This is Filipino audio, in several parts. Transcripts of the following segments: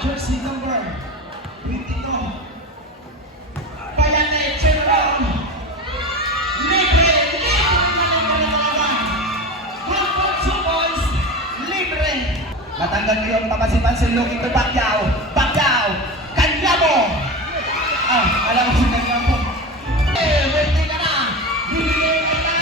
Jersey number 22. Payane, turn around. Libre, two boys, libre. Matanggal niyo ang papasipansin looking to Pacquiao. Pacquiao, kanya mo. Alam ko sila niya po. Waiting ka na. Bibigay ka na.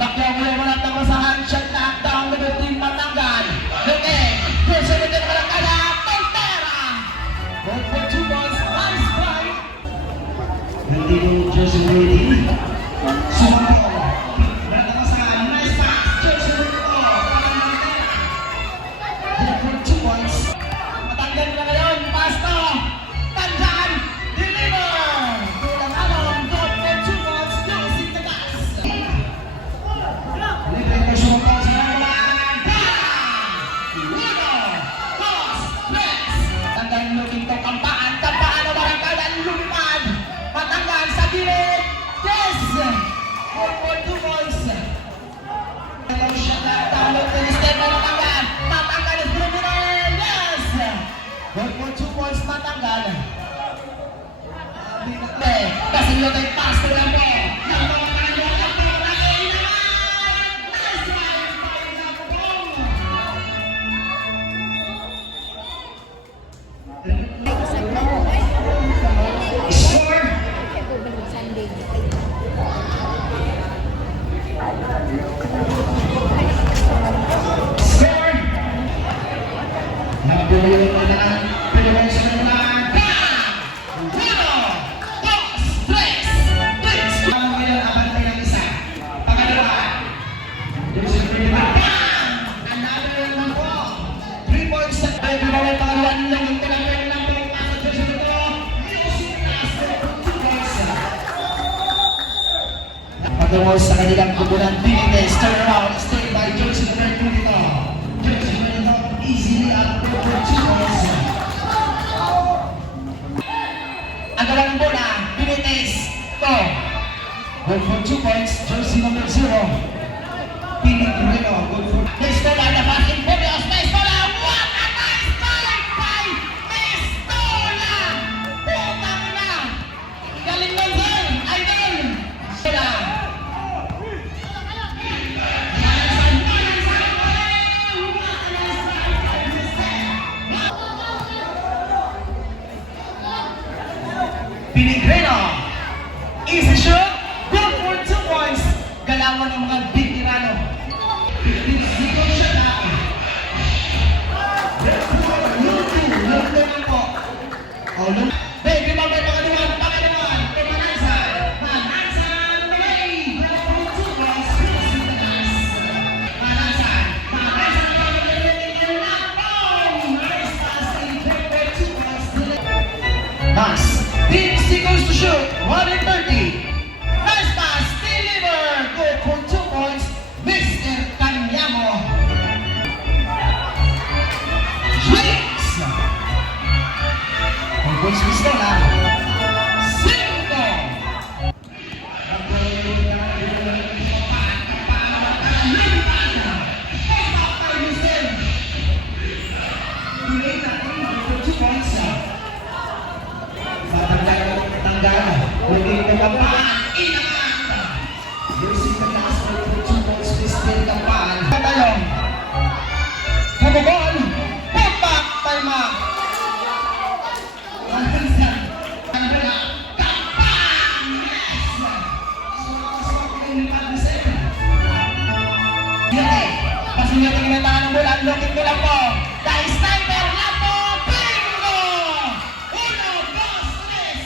Pacquiao muli mo lang tamo sa handshot knockdown. Nabuting matanggal. Okay, first and then walang kala. Montera. Both for two balls. Nice fight. Hindi mo Jersey ready. Sumo. Natama sa nice pass. Jersey ready ko. Both for two balls. Matanggal na ngayon. Pass to. Tandaan. Deliver. Kulang along. Both for two balls. Jersey tagas. Libre ko sumo sa naman. Deliver. Cross. Press. Tandaan looking to kampaan. Kampaan o barangkalan. Lumipad. Matanggal sa gilid. Yes. Both for two balls. Hello, shot na. Download to the step na matanggal. Matanggal is criminal. Yes. Both for two balls matanggal. Kasi yun ay pass to the ball. Pagkawal sa kanilang kubunan, Fitness, turn around, stay by Jersey number 22. Jersey number 22, easily up to 2 points. Ang galang bola, Fitness, to. Good for 2 points, Jersey number 0. Piling Reno, good for... Pistola, the passing Furious, Pistola, what a nice fight by Pistola! Putang na! Galing mo sir, idol! Pistola! Pinigreno, easy shoot, good for 2 points. Galawan ng mga big tirano. 15-0 shot na. Luto na po. Baby, mabay pangalawan, Pamanasan. Pamanasan, Malay. Good for 2 points. Pamanasan, nice pass, good for 2 points. Nice. Dixie goes to shoot, 130. Nice pass, deliver, good for 2 points. Yate, pasunod ang inatahan ng bola, looking ko lang po. Dahil sniper lang po, bingo! Uno, dos, tres!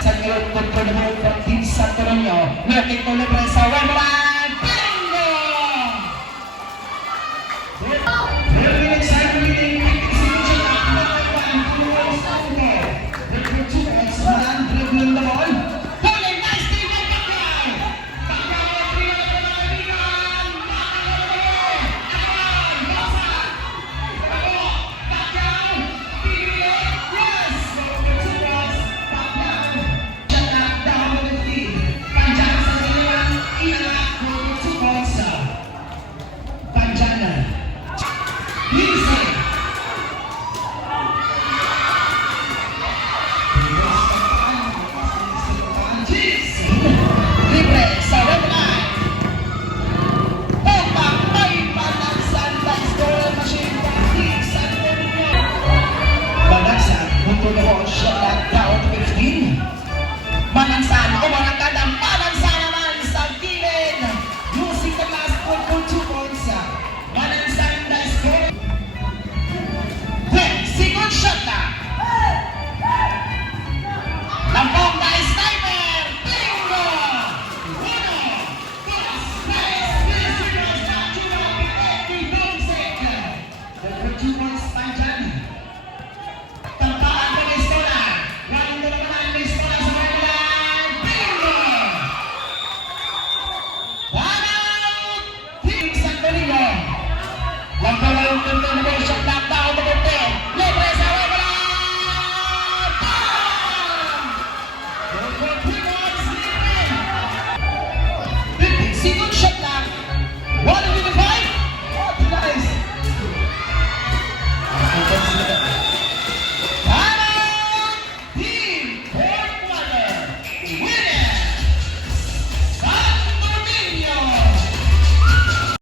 Sa ngayong control ng from Team Santo Niño, looking ko lang sa Wembley!